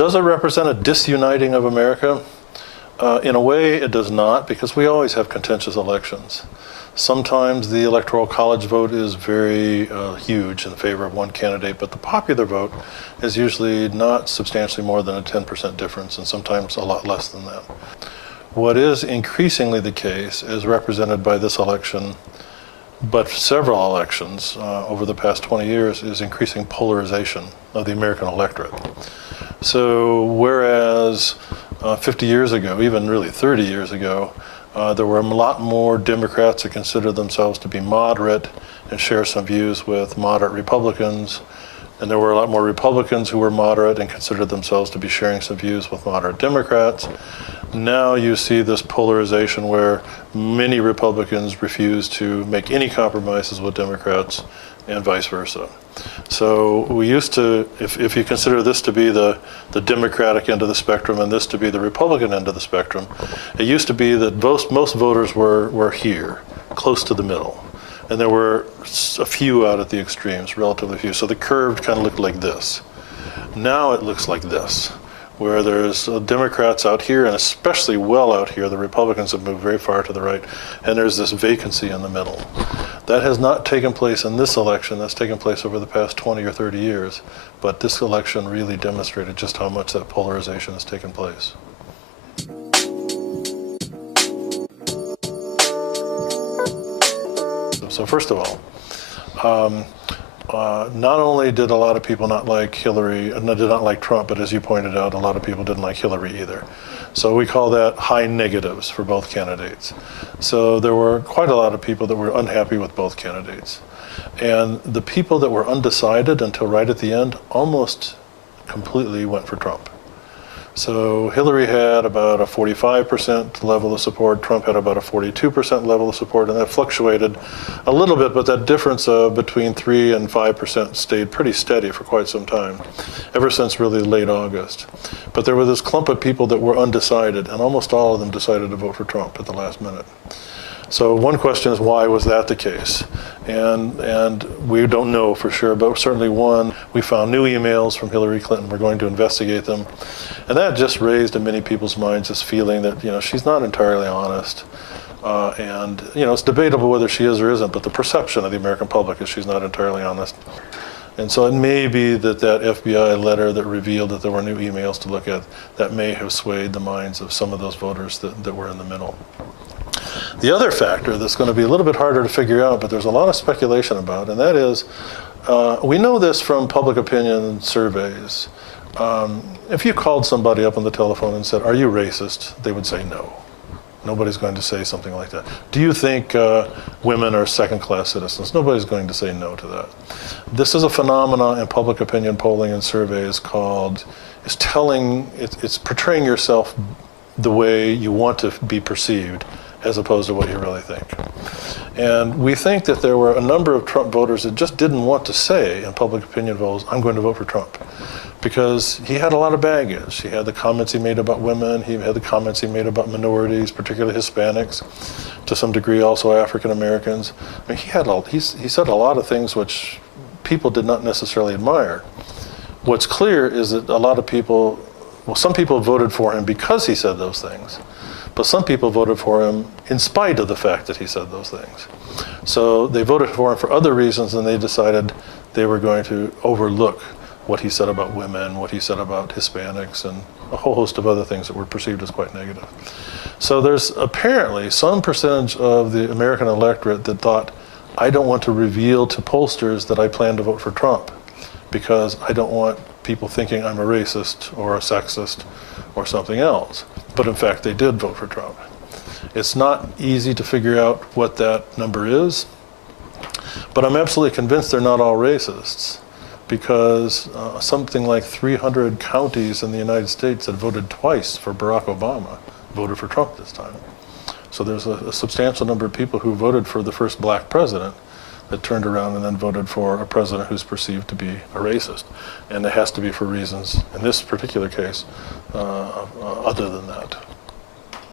Does it represent a disuniting of America? In a way, it does not, because we always have contentious elections. Sometimes the Electoral College vote is very huge in favor of one candidate, but the popular vote is usually not substantially more than a 10% difference, and sometimes a lot less than that. What is increasingly the case is represented by this election, but several elections over the past 20 years, is increasing polarization of the American electorate. So whereas 50 years ago, even really 30 years ago, there were a lot more Democrats that considered themselves to be moderate and share some views with moderate Republicans. And there were a lot more Republicans who were moderate and considered themselves to be sharing some views with moderate Democrats. Now you see this polarization where many Republicans refuse to make any compromises with Democrats and vice versa. So we used to, if you consider this to be the Democratic end of the spectrum and this to be the Republican end of the spectrum, it used to be that most voters were here, close to the middle. And there were a few out at the extremes, relatively few. So the curve kind of looked like this. Now it looks like this, where there's Democrats out here, and especially well out here. The Republicans have moved very far to the right, and there's this vacancy in the middle. That has not taken place in this election. That's taken place over the past 20 or 30 years. But this election really demonstrated just how much that polarization has taken place. So first of all, not only did a lot of people not like Hillary, did not like Trump, but as you pointed out, a lot of people didn't like Hillary either. So we call that high negatives for both candidates. So there were quite a lot of people that were unhappy with both candidates. And the people that were undecided until right at the end almost completely went for Trump. So Hillary had about a 45% level of support, Trump had about a 42% level of support, and that fluctuated a little bit, but that difference between 3 and 5% stayed pretty steady for quite some time, ever since really late August. But there was this clump of people that were undecided, and almost all of them decided to vote for Trump at the last minute. So one question is, why was that the case? And we don't know for sure, but certainly one, we found new emails from Hillary Clinton. We're going to investigate them. And that just raised in many people's minds this feeling that, she's not entirely honest. And it's debatable whether she is or isn't, but the perception of the American public is she's not entirely honest. And so it may be that FBI letter that revealed that there were new emails to look at, that may have swayed the minds of some of those voters that were in the middle. The other factor that's going to be a little bit harder to figure out, but there's a lot of speculation about, and that is, we know this from public opinion surveys. If you called somebody up on the telephone and said, "Are you racist?" they would say no. Nobody's going to say something like that. Do you think women are second-class citizens? Nobody's going to say no to that. This is a phenomenon in public opinion polling and surveys it's portraying yourself the way you want to be perceived, as opposed to what you really think. And we think that there were a number of Trump voters that just didn't want to say in public opinion polls, "I'm going to vote for Trump," because he had a lot of baggage. He had the comments he made about women, he had the comments he made about minorities, particularly Hispanics, to some degree also African Americans. I mean, he said a lot of things which people did not necessarily admire. What's clear is that a lot of people, some people voted for him because he said those things. But some people voted for him in spite of the fact that he said those things. So they voted for him for other reasons, and they decided they were going to overlook what he said about women, what he said about Hispanics, and a whole host of other things that were perceived as quite negative. So there's apparently some percentage of the American electorate that thought, "I don't want to reveal to pollsters that I plan to vote for Trump, because I don't want people thinking I'm a racist or a sexist or something else." But in fact, they did vote for Trump. It's not easy to figure out what that number is, but I'm absolutely convinced they're not all racists, because something like 300 counties in the United States that voted twice for Barack Obama voted for Trump this time. So there's a substantial number of people who voted for the first black president that turned around and then voted for a president who's perceived to be a racist. And it has to be for reasons, in this particular case, other than that.